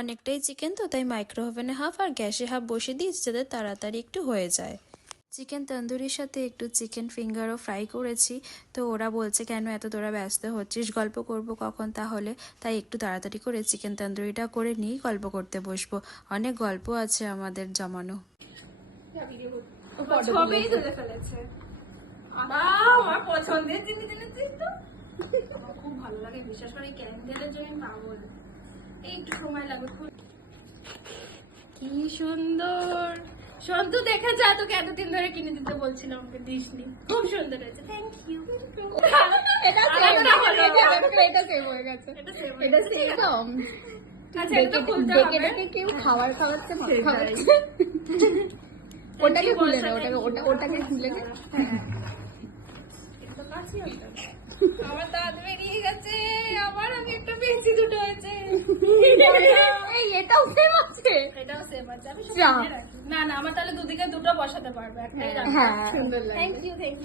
অনেকটাই চিকেন তো তাই মাইক্রো ওভেনে হাফ আর গ্যাসে হাফ বসিয়ে দিয়েছি যাতে তাড়াতাড়ি একটু হয়ে যায়। চিকেন তন্দুরির সাথে একটু চিকেন ফিঙ্গারও ফ্রাই করেছি। তো ওরা বলছে কেন এত তোরা ব্যস্ত হচ্ছিস, গল্প করব কখন, তাহলে তাই একটু তাড়াতাড়ি করে চিকেন তন্দুরিটা করে নিয়েই গল্প করতে বসবো। অনেক গল্প আছে আমাদের জমানো। ছবিই তুলে ফেলেছে। আমার পছন্দের জিনিস এনেছিস তো। আমার খুব ভালো লাগে, বিশেষ করে ক্যান্ডেলের জন্য পাগল। এই একটু সময় লাগবে। কি সুন্দর সন্তু, দেখে যা, তোকে এতদিন ধরে কিনে দিতে বলছিলাম, আমাকে দিসনি। খুব সুন্দর হয়েছে, থ্যাংক ইউ। এটা সেভ হয়ে গেছে। এটা সেম। আচ্ছা, এটা তো খুলতে হবে। ডেকে কেউ খাবার খাওয়াচ্ছে, মাছ খাওয়াচ্ছে। ওটাকে খুলে না, ওটাকে খুলে নে। এটা তো কাছেই হতো। আমার দাঁত বেরিয়ে গেছে, আবার আমি একটা পেয়েছি, দুটো হয়েছে। এই এটাও সেম আছে। এটাও সেম আছে, আমি সব কিনে রাখি। না না, আমার তাহলে দুদিকে দুটো বসাতে পারবে, একটাই রাখবো। হ্যাঁ, সুন্দর লাগে। Thank you, thank you.